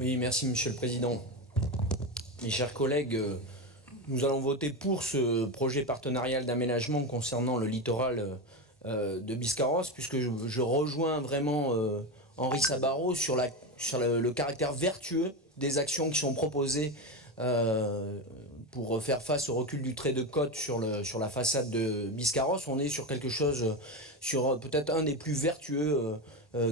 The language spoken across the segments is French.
Oui, merci Monsieur le Président. Mes chers collègues, nous allons voter pour ce projet partenarial d'aménagement concernant le littoral de Biscarrosse, puisque je rejoins vraiment Henri Sabarot sur le caractère vertueux des actions qui sont proposées pour faire face au recul du trait de côte sur la façade de Biscarrosse. On est sur quelque chose, sur peut-être un des plus vertueux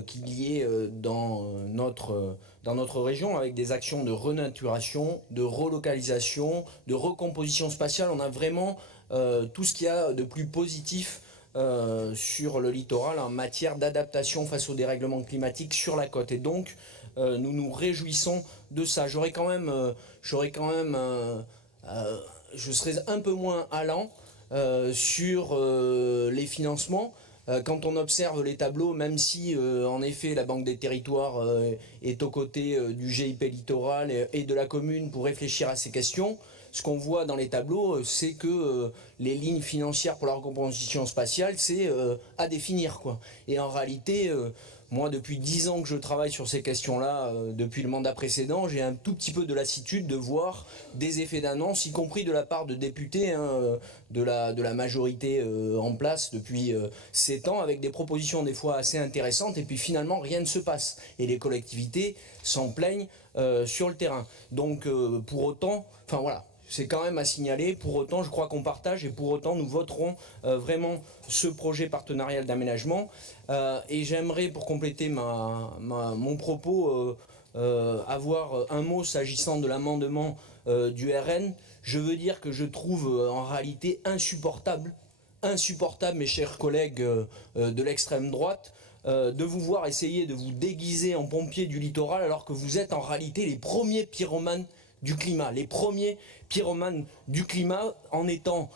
qu'il y ait dans notre région, avec des actions de renaturation, de relocalisation, de recomposition spatiale. On a vraiment tout ce qu'il y a de plus positif sur le littoral en matière d'adaptation face au dérèglement climatique sur la côte. Et donc, nous nous réjouissons de ça. Je serais un peu moins allant sur les financements. Quand on observe les tableaux, même si en effet la Banque des Territoires est aux côtés du GIP Littoral et de la commune pour réfléchir à ces questions, ce qu'on voit dans les tableaux, c'est que les lignes financières pour la recomposition spatiale, c'est à définir, quoi. Et en réalité, moi, depuis 10 ans que je travaille sur ces questions-là, depuis le mandat précédent, j'ai un tout petit peu de lassitude de voir des effets d'annonce, y compris de la part de députés de la majorité en place depuis 7 ans, avec des propositions des fois assez intéressantes, et puis finalement rien ne se passe. Et les collectivités s'en plaignent sur le terrain. Donc pour autant, enfin voilà, c'est quand même à signaler. Pour autant, je crois qu'on partage, et pour autant, nous voterons vraiment ce projet partenarial d'aménagement. Et j'aimerais, pour compléter mon propos, avoir un mot s'agissant de l'amendement du RN. Je veux dire que je trouve en réalité insupportable, mes chers collègues de l'extrême droite, de vous voir essayer de vous déguiser en pompier du littoral alors que vous êtes en réalité les premiers pyromanes du climat, en étant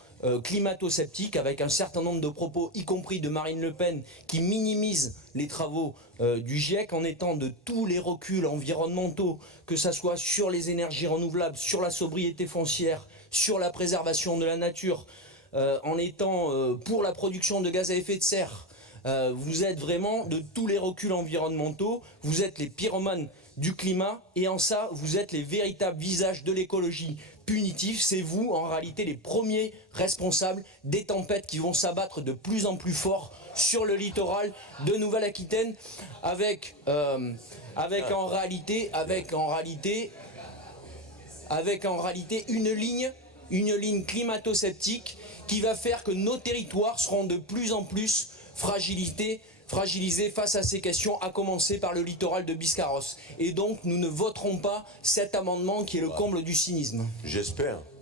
climato-sceptiques, avec un certain nombre de propos, y compris de Marine Le Pen, qui minimisent les travaux du GIEC, en étant de tous les reculs environnementaux, que ce soit sur les énergies renouvelables, sur la sobriété foncière, sur la préservation de la nature, en étant pour la production de gaz à effet de serre. Vous êtes vraiment de tous les reculs environnementaux, vous êtes les pyromanes du climat, et en ça, vous êtes les véritables visages de l'écologie punitive. C'est vous, en réalité, les premiers responsables des tempêtes qui vont s'abattre de plus en plus fort sur le littoral de Nouvelle-Aquitaine, avec en réalité une ligne climato-sceptique qui va faire que nos territoires seront de plus en plus fragilisés face à ces questions, à commencer par le littoral de Biscarrosse. Et donc, nous ne voterons pas cet amendement qui est le comble du cynisme. J'espère.